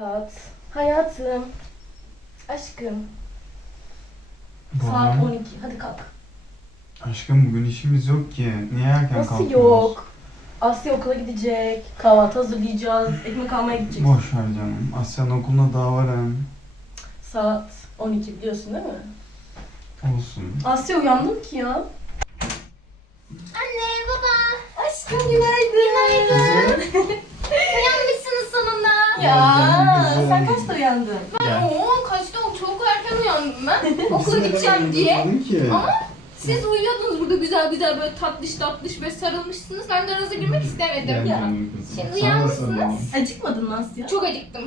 Polat, hayatım, aşkım. Saat Babam, 12, hadi kalk. Aşkım bugün işimiz yok ki. Niye erken Nasıl kalkıyoruz? yok? Asya okula gidecek, kahvaltı hazırlayacağız, ekmek almaya gidecek. Boş ver canım. Asya'nın okuluna daha var hem. Saat 12 biliyorsun değil mi? Olsun. Asya uyandım ki ya. Anne, baba. Aşkım günaydın. Günaydın. Sonunda. Ya kızım. sen kaçta uyandın? Gel. Oo, kaçta o? Çok erken uyandım ben. Okula gideceğim diye. Ki. Ama siz uyuyordunuz burada güzel güzel böyle tatlış tatlış böyle sarılmışsınız. Ben de aranıza girmek istemedim. Gel Ya. Şimdi uyanmışsınız. Acıkmadın mı Asya? Çok acıktım.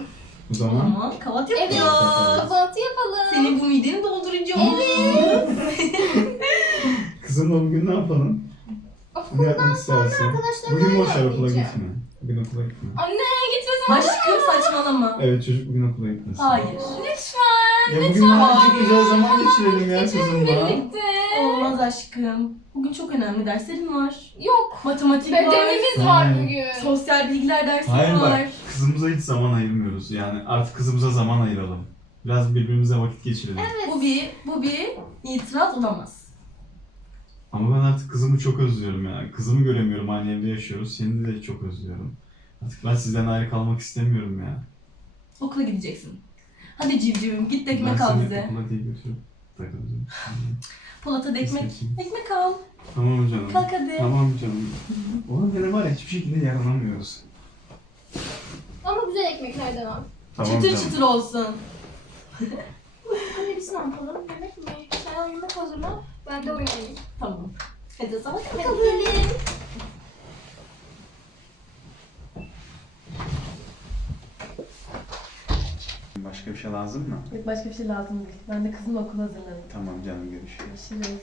O zaman Tamam, kahvaltı Evet, yapacağız. kahvaltı yapalım. Senin bu mideni dolduracağım. Evet. kızımla bugün ne yapalım? Ne yapmak istersin? arkadaşlarımla Bugün boş ver okula oynayacağım. gitme. Bugün okula gitme. Anne Aşkım saçmalama. Evet çocuk bugün okula gitmesin. Hayır. Lütfen. Ya bugün azıcık güzel zaman geçirelim ya kızımla. Birlikte. Olmaz aşkım. Bugün çok önemli derslerim var. Yok. Matematik var. Bedenimiz var bugün. Sosyal bilgiler dersi Hayır var. bak kızımıza hiç zaman ayırmıyoruz. Yani artık kızımıza zaman ayıralım. Biraz birbirimize vakit geçirelim. Evet. Bu bir, bu bir itiraz olamaz. Ama ben artık kızımı çok özlüyorum ya. Kızımı göremiyorum aynı evde yaşıyoruz. Seni de çok özlüyorum. Artık ben sizden ayrı kalmak istemiyorum ya. Okula gideceksin. Hadi civcivim git de ben ekmek al seni bize. okula değil götürüp takılacağım. Polat'a da ekmek, İstedim. ekmek al. Tamam canım. Kalk hadi. Tamam canım. Oğlum benim var ya hiçbir şekilde yaranamıyoruz. Ama güzel ekmeklerden al. Tamam çıtır canım. çıtır olsun. Anne biz ne yapalım? Yemek mi? Sen yemek hazırla. Ben de oynayayım. Tamam. Hadi o zaman Hadi gidelim. Başka bir şey lazım mı? Yok başka bir şey lazım değil. Ben de kızımla okula hazırlanayım. Tamam canım görüşürüz. Görüşürüz.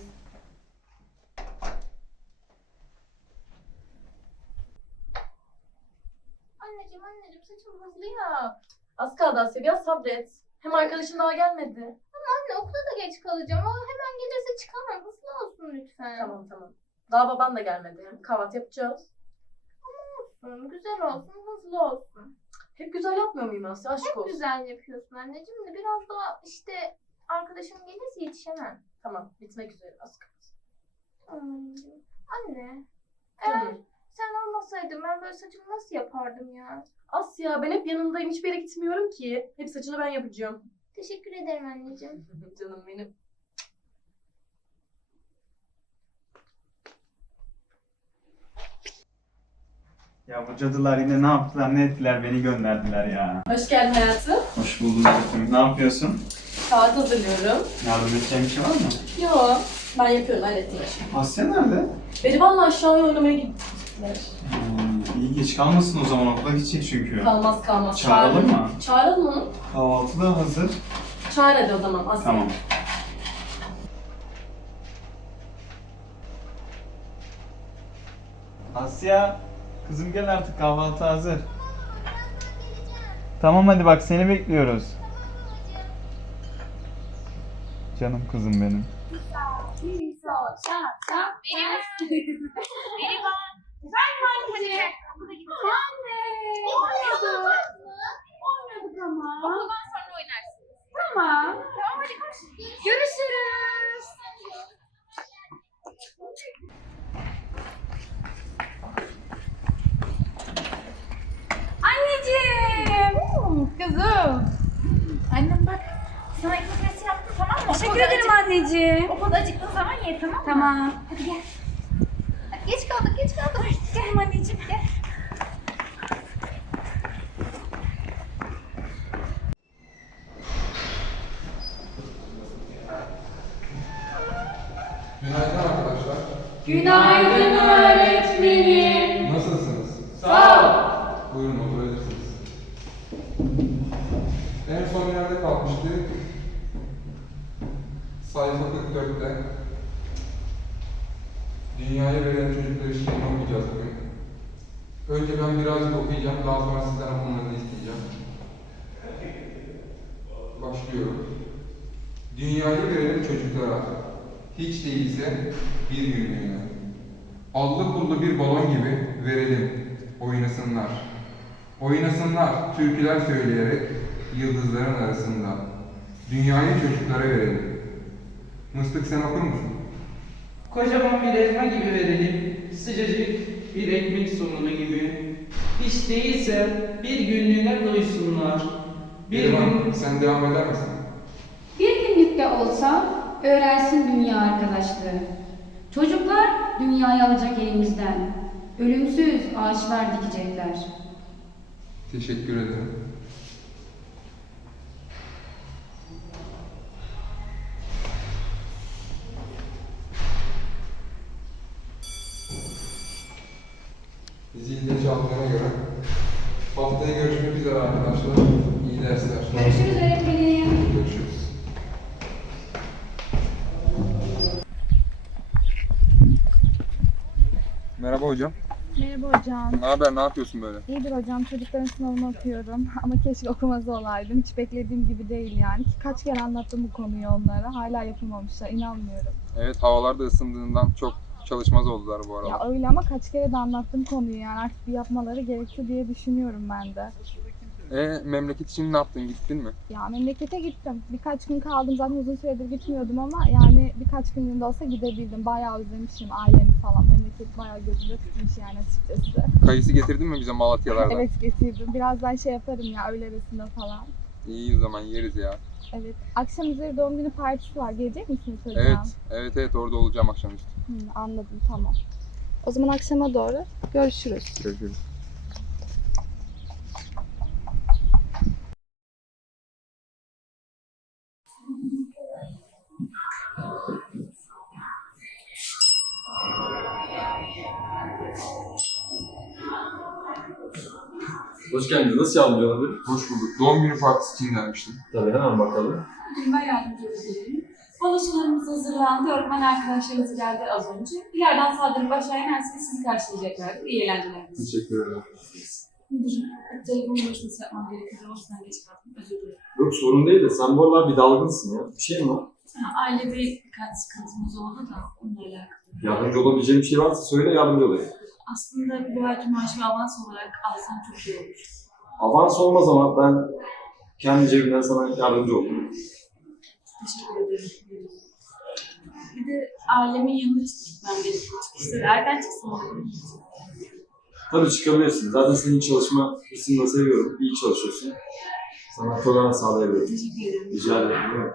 Anneciğim anneciğim saçımı hızlı yap. Az kaldı Asya biraz sabret. Hem arkadaşın daha gelmedi. Anne okula da geç kalacağım. O hemen gelirse çıkamam. Hızlı olsun lütfen. Tamam tamam. Daha baban da gelmedi. Kahvaltı yapacağız. Olsun, güzel olsun, hızlı olsun. Hep güzel yapmıyor muyum Asya? Aşk Çok olsun. güzel yapıyorsun anneciğim de biraz daha işte arkadaşım gelirse yetişemem. Tamam bitmek üzere az kaldı. Anneciğim. Anne. Eğer Canım. sen olmasaydın ben böyle saçımı nasıl yapardım ya? Asya ben hep yanındayım. Hiçbir yere gitmiyorum ki. Hep saçını ben yapacağım. Teşekkür ederim anneciğim. Canım benim. Ya bu cadılar yine ne yaptılar ne ettiler beni gönderdiler ya. Hoş geldin hayatım. Hoş bulduk kızım. Ne yapıyorsun? Kahvaltı hazırlıyorum. Yardım edeceğim bir şey var mı? Yo ben yapıyorum hallettim. Asya nerede? Berivan'la aşağıya oynamaya gittiler. Hmm, iyi geç kalmasın o zaman okula gidecek çünkü. Kalmaz kalmaz. Çağıralım mı? Çağıralım mı? Kahvaltı da hazır. Çağır hadi o zaman Asya. Tamam. Asya, kızım gel artık kahvaltı hazır. Tamam hadi bak seni bekliyoruz. Canım kızım benim. Oynadık ama. Okuldan sonra oynarsın. Tamam. Tamam hadi koş. Görüşürüz. Anneciğim. Kızım. Annem bak. Sana ekmek arası yaptım tamam mı? Teşekkür ederim anneciğim. Okulda acıktığın zaman ye tamam mı? Tamam. Hadi gel. Hadi geç kaldık geç kaldık. Gel anneciğim gel. Günaydın arkadaşlar. Günaydın öğretmenim. Nasılsınız? Sağ ol. Buyurun oturabilirsiniz. En son nerede kalmıştık? Sayfa 44'te. Dünyaya verilen çocuklar işlerini okuyacağız bugün. Önce ben birazcık okuyacağım, daha sonra sizden okumanızı isteyeceğim. Başlıyorum. Dünyayı verelim çocuklara. Hiç değilse bir günlüğüne. Allı pullu bir balon gibi verelim, oynasınlar. Oynasınlar türküler söyleyerek yıldızların arasında. Dünyayı çocuklara verelim. Mıstık sen okur musun? Kocaman bir elma gibi verelim, sıcacık bir ekmek somunu gibi. Hiç değilse bir günlüğüne doysunlar. Bir Berivan, gün sen devam eder misin? Bir günlük de olsa öğrensin dünya arkadaşlığı. Çocuklar dünyayı alacak elimizden. Ölümsüz ağaçlar dikecekler. Teşekkür ederim. Merhaba hocam. Merhaba hocam. Ne haber? Ne yapıyorsun böyle? İyidir hocam. Çocukların sınavını okuyorum. Ama keşke okumaz olaydım. Hiç beklediğim gibi değil yani. Kaç kere anlattım bu konuyu onlara. Hala yapamamışlar. İnanmıyorum. Evet havalar da ısındığından çok çalışmaz oldular bu aralar. Ya öyle ama kaç kere de anlattım konuyu yani. Artık bir yapmaları gerekiyor diye düşünüyorum ben de. E memleket için ne yaptın? Gittin mi? Ya memlekete gittim. Birkaç gün kaldım. Zaten uzun süredir gitmiyordum ama yani birkaç günlüğünde olsa gidebildim. Bayağı özlemişim ailemi falan. Memleket bayağı gözümde tutmuş yani açıkçası. Kayısı getirdin mi bize Malatyalardan? Evet getirdim. Birazdan şey yaparım ya öğle arasında falan. İyi o zaman yeriz ya. Evet. Akşam üzeri doğum günü partisi var. Gelecek misiniz hocam? Evet, evet evet orada olacağım akşamüstü. Hı, anladım tamam. O zaman akşama doğru görüşürüz. Görüşürüz. Hoş geldiniz. Nasıl yardımcı olabilirim? Hoş bulduk. Doğum günü partisi için gelmiştim. Tabii hemen bakalım. Ben yardımcı olabilirim. Baloşalarımız hazırlandı. Öğretmen arkadaşlarımız geldi az önce. İleriden sağdan aşağı inerseniz sizi karşılayacaklardır. İyi eğlenceler. Teşekkür ederim. Müdürüm, telefon görüşmesi yapmam gerekiyor. O yüzden geç kaldım. Özür dilerim. Yok sorun değil de sen bu aralar bir dalgınsın ya. Bir şey mi var? Ha, ailede birkaç sıkıntımız oldu da onunla alakalı. Yardımcı olabileceğim bir şey varsa söyle yardımcı olayım. Aslında bu ayki maaşı avans olarak alsam çok iyi olur. Avans olmaz ama ben kendi cebimden sana yardımcı olurum. Teşekkür ederim. Bir de ailemin yanına gitmem gerekiyor. Çıkışları erken mu? Tabii çıkabilirsin. Zaten senin çalışma hissini de seviyorum. İyi çalışıyorsun. Sana tolerans sağlayabilirim. Teşekkür ederim. Rica ederim.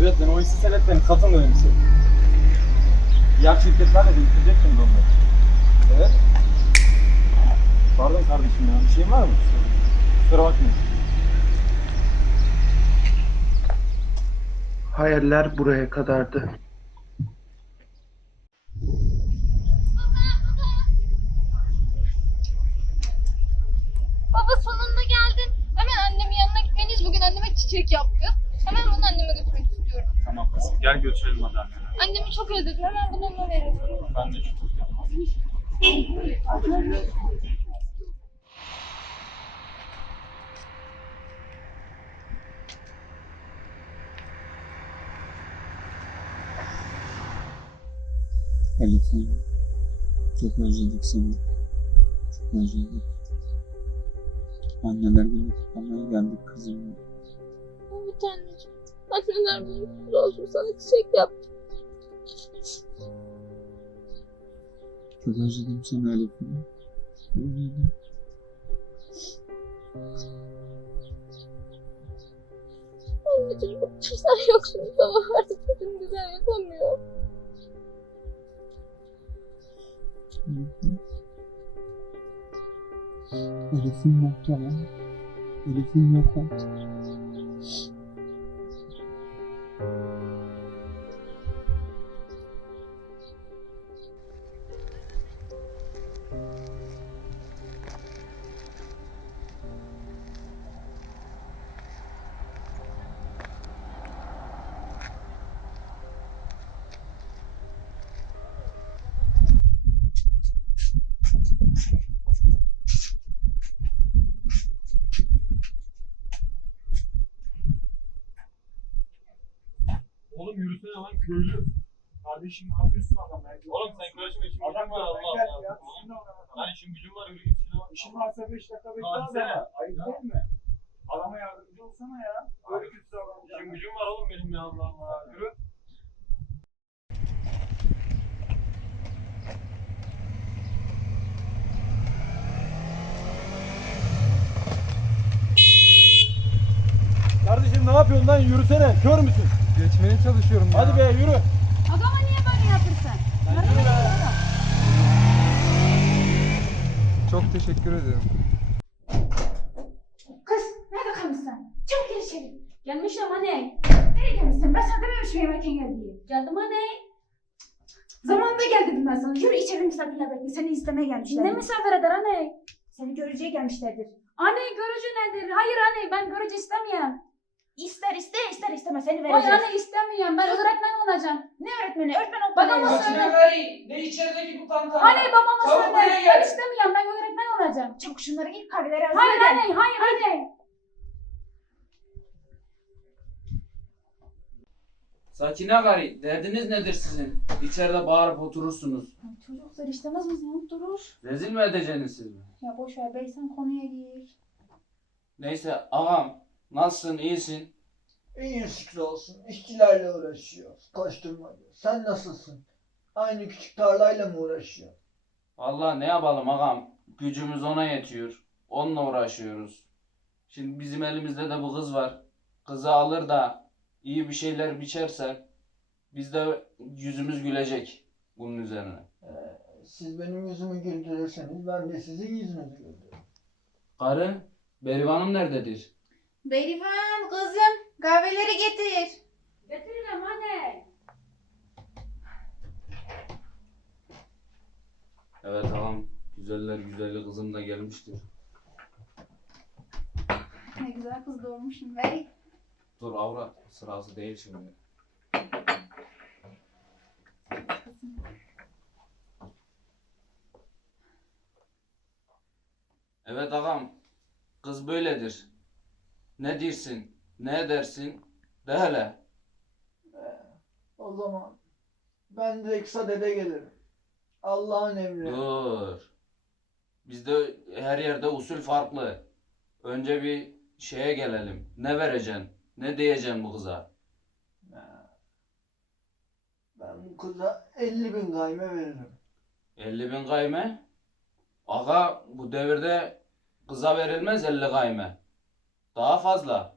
Ben o hisse senetlerini satın önemlisi. Diğer şirketlerle de bitirecektim onları. Evet. Pardon kardeşim ya bir şeyin var mı? Kusura bakmayın. Hayaller buraya kadardı. Baba sonunda geldin. Hemen annemin yanına gitmeniz bugün anneme çiçek yaptı. Hemen bunu anneme götürmek istiyorum. Tamam kızım gel götürelim annene. Annemi çok özledim. Hemen bunu ona verin. Ben de çok özledim. Elif'im, çok özledik seni. Çok özledik. Anneler günü kutlamaya geldik kızım. Evet anneciğim. Anneler kutlu olsun. Sana çiçek yaptım. Çok özledim seni Elif'im. Özledim. Anneciğim sen yoksun. Baba artık bizim güzel yapamıyor. Elif'im yok tamam. Elif'im yok artık. Oğlum yürüsene lan köylü. Kardeşim ne yapıyorsun adam? Oğlum sen karışma işim Adam gücüm var Allah Allah Allah. ya. Lan işim gücüm var yürü git işine bak. İşin varsa 5 dakika bekle Abi abi. sen- Ayıp değil mi? Adama yardımcı olsana ya. Böyle kötü davranacağım. İşim gücüm var oğlum benim ya Allah Allah. Yürü. Kardeşim ne yapıyorsun lan? Yürüsene. Kör müsün? Geçmeye çalışıyorum ya. Hadi be yürü. Adama niye böyle yapırsın? Yürü be. Çok teşekkür ederim. Kız nerede kalmışsın? Çabuk gir içeri. Gelmişim anne. Nereye gelmişsin? Ben sana dememiş miyim erken gel diye. Geldim anne. Zamanında gel dedim ben sana. Yürü içeri misafirler bekle. Seni istemeye gelmişler. Ne misafir eder anne? Seni göreceğe gelmişlerdir. Anne görücü nedir? Hayır anne ben görücü istemiyorum. İster iste ister isteme seni Hayır vereceğiz. anne istemiyorum. Ben öğretmen olacağım. Ne öğretmeni? Öğretmen ol. Babama bana. söyle. Gari ne içerideki bu tantana? Anne babama Çabuk söyle. buraya gel. Ben istemiyorum. Ben öğretmen olacağım. Çabuk şunları giy kahveleri hazır Hayır ede. anne. Hayır anne. Sakine gari derdiniz nedir sizin? İçeride bağırıp oturursunuz. Çocuklar istemez misin? Durur. Rezil mi edeceksiniz siz mi? Ya boş ver bey sen konuya gir. Neyse ağam nasılsın iyisin? İyi şükür olsun. İşçilerle uğraşıyoruz. Koşturmaca. Sen nasılsın? Aynı küçük tarlayla mı uğraşıyor? Vallahi ne yapalım ağam? Gücümüz ona yetiyor. Onunla uğraşıyoruz. Şimdi bizim elimizde de bu kız var. Kızı alır da iyi bir şeyler biçersek biz de yüzümüz gülecek bunun üzerine. Siz benim yüzümü güldürürseniz ben de sizin yüzünüzü güldürürüm. Karı, Berivan'ım nerededir? Berivan kızım kahveleri getir. Getiririm anne. Evet ağam. Güzeller güzeli kızım da gelmiştir. Ne güzel kız doğurmuşsun bey. Dur avrat sırası değil şimdi. Evet ağam. Kız böyledir. Ne dersin? Ne edersin? De hele. O zaman ben direkt sadede gelirim. Allah'ın emri. Dur. Bizde her yerde usul farklı. Önce bir şeye gelelim. Ne vereceksin? Ne diyeceksin bu kıza? Ben bu kıza 50 bin gayme veririm. 50 bin gayme. Aga bu devirde kıza verilmez 50 gayme. Daha fazla.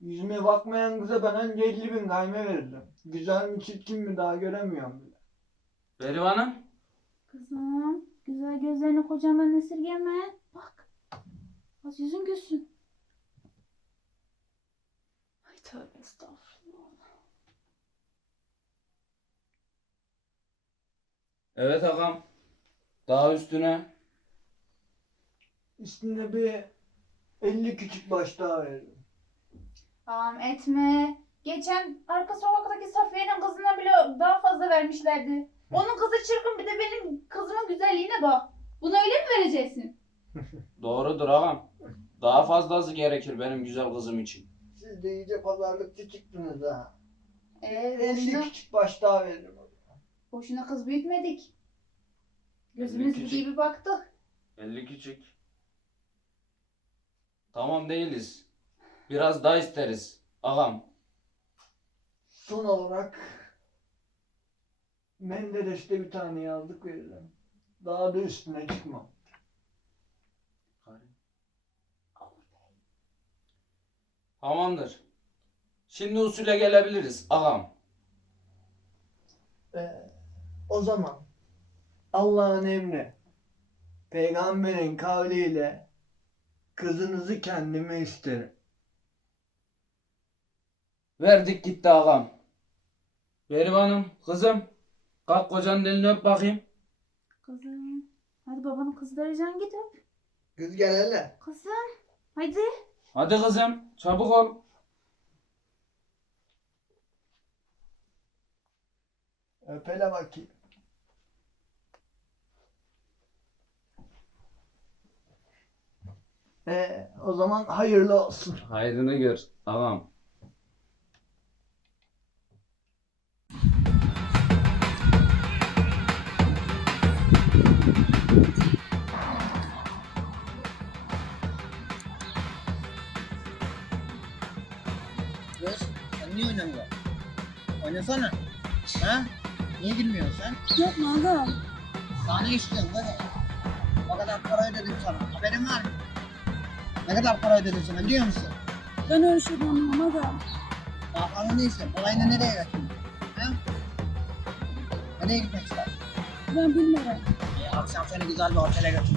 Yüzüme bakmayan kıza ben önce 50 bin gayme veririm. Güzel mi çirkin mi daha göremiyorum bile. Berivan'ım. Kızım güzel gözlerini kocandan esirgeme. Bak. Az yüzün gülsün. Ay tövbe estağfurullah. Evet ağam. Daha üstüne. Üstüne bir 50 küçük baş daha veririm. Tamam etme. Geçen arka sokaktaki Safiye'nin kızına bile daha fazla vermişlerdi. Onun kızı çirkin bir de benim kızımın güzelliğine bak. Bunu öyle mi vereceksin? Doğrudur ağam. Daha fazlası gerekir benim güzel kızım için. Siz de iyice pazarlıkçı çıktınız ha. Ee, 50 boşuna, küçük baş daha veririm. boşuna kız büyütmedik. Gözümüz küçük. gibi baktık. 50 küçük. Tamam değiliz. Biraz daha isteriz. Ağam. Son olarak Menderes'te bir tane yazdık veririm. Daha da üstüne çıkmam. Tamamdır. Şimdi usule gelebiliriz ağam. Ee, o zaman Allah'ın emri, peygamberin kavliyle kızınızı kendime isterim. Verdik gitti ağam. Berivan'ım, kızım. Kalk kocanın elini öp bakayım. Kızım. Hadi babanın kızı vereceksin git öp. Kız gel hele. Kızım. Hadi. Hadi kızım, çabuk ol. Öp hele bakayım. E, o zaman hayırlı olsun. Hayrını gör ağam. Göz, niye oynamıyorsun? Oynasana. Ha? Niye gülmüyorsun sen? Yok mu adam? Daha ne istiyorsun? Hadi. O kadar para ödedim sana. Haberin var mı? Ne kadar para ödedim sana biliyor musun? Ben öyle şey anlamam fazla ne istiyorsun? Olayını nereye götürdün? Ha? Nereye gitmek istersin? Ben bilmiyorum. Ee, akşam seni güzel bir otele götür.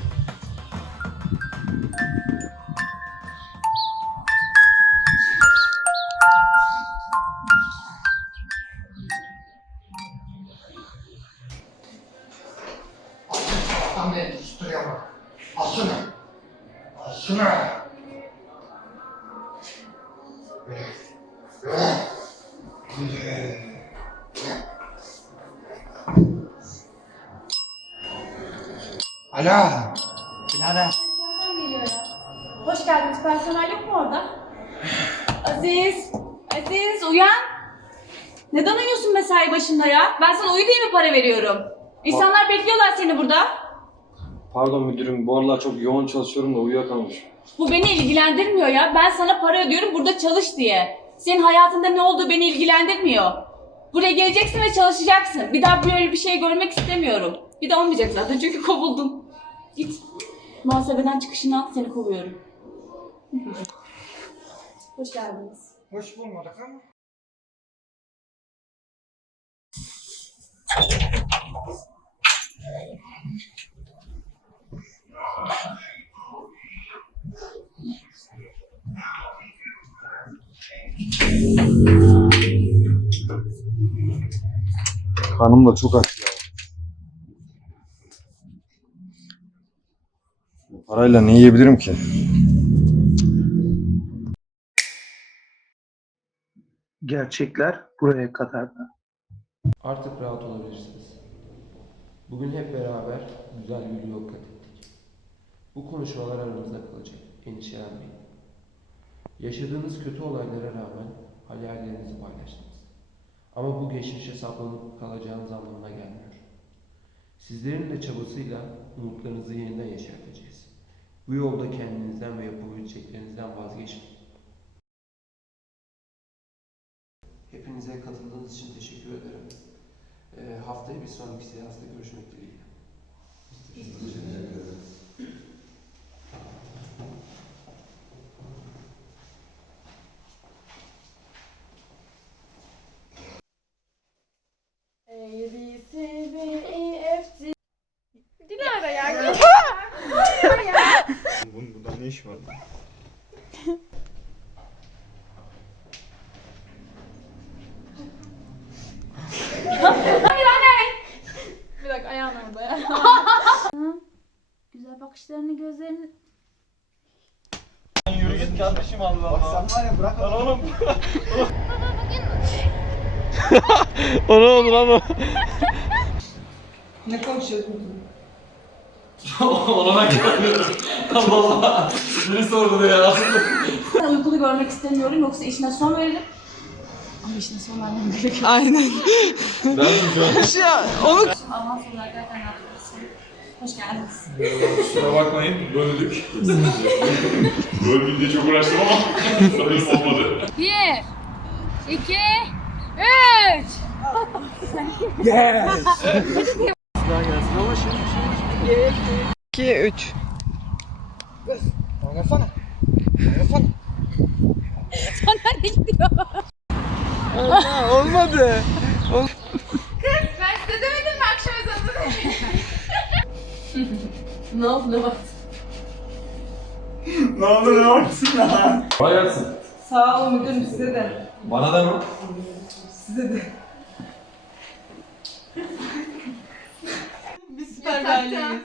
Tam bir Alo. Birader. Nereden geliyor ya? Hoş geldiniz. Personel yok mu orada? Aziz! Aziz uyan! Neden uyuyorsun mesai başında ya? Ben sana uyu diye mi para veriyorum? İnsanlar bekliyorlar seni burada. Pardon müdürüm, bu aralar çok yoğun çalışıyorum da uyuyakalmışım. Bu beni ilgilendirmiyor ya. Ben sana para ödüyorum burada çalış diye. Senin hayatında ne olduğu beni ilgilendirmiyor. Buraya geleceksin ve çalışacaksın. Bir daha böyle bir şey görmek istemiyorum. Bir de olmayacak zaten çünkü kovuldun. Git. Muhasebeden çıkışını al, seni kovuyorum. Hoş geldiniz. Hoş bulmadık ama. Karnım da çok aç ya. Parayla ne yiyebilirim ki? Gerçekler buraya kadardı. Artık rahat olabilirsiniz. Bugün hep beraber güzel bir yol kat. Bu konuşmalar aramızda kalacak. Endişelenmeyin. Yaşadığınız kötü olaylara rağmen hayallerinizi paylaştınız. Ama bu geçmişe saplanıp kalacağınız anlamına gelmiyor. Sizlerin de çabasıyla umutlarınızı yeniden yeşerteceğiz. Bu yolda kendinizden ve yapabileceklerinizden vazgeçmeyin. Hepinize katıldığınız için teşekkür ederim. Ee, haftaya bir sonraki seansta görüşmek dileğiyle. A, B, C, D, E, F, G. Dilara ya. Bunun burada ne iş var? Hayır anne. Bir dakika ayağım orada ya. Güzel bakışlarını gözlerini... Yürü git kardeşim Allah Allah. Bak sen var ya bırak Lan oğlum. O ne oldu lan o? Ne konuşuyoruz bugün? Ona ben gelmiyorum. Biri sordu ya. Ben uykulu görmek istemiyorum yoksa işine son veririm. Ama işine son vermem gerekiyor. Aynen. Ben şu an. onu Avans olarak zaten yapıyorsun. Hoş geldiniz. Kusura bakmayın böldük. Böldüm diye çok uğraştım ama sanırım olmadı. Bir, iki, üç. Yes! İki, üç. Kız oynasana. Oynasana. Sen nereye gidiyor? Olmadı. Ben size demedim mi akşam ezanını? Ne oldu ne baktın? ne oldu ne ya? Kolay gelsin. Sağ olun müdürüm size de. Bana da mı? Size de. Biz süper bir aileyiz.